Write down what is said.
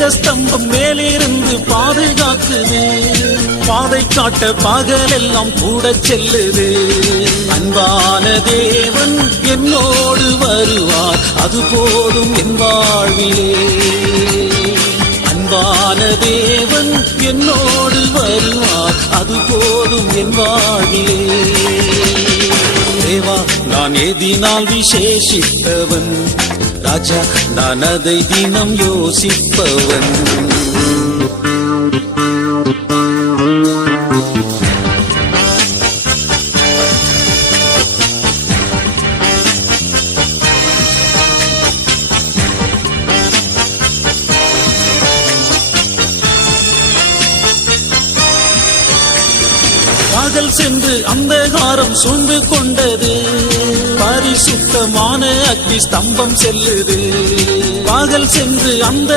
மேகஸ்தம்பம் மேலிருந்து பாதுகாக்குது, பாதை காட்ட பகலெல்லாம் கூட செல்லுது. அன்பான தேவன் என்னோடு வருவார், அது போதும் என் வாழ்விலே. அன்பான தேவன் என்னோடு வருவார், அது போதும் என் வாழ்விலே. தேவா, நான் எதினால் விசேஷித்தவன், ராஜா நான் அதை தினம் யோசிப்பவன். பகல் சென்று அந்தகாரம் சூழ்ந்து கொண்டது, பரிசுத்தமான அக்னி ஸ்தம்பம் செல்லுது. பகல் சென்று அந்த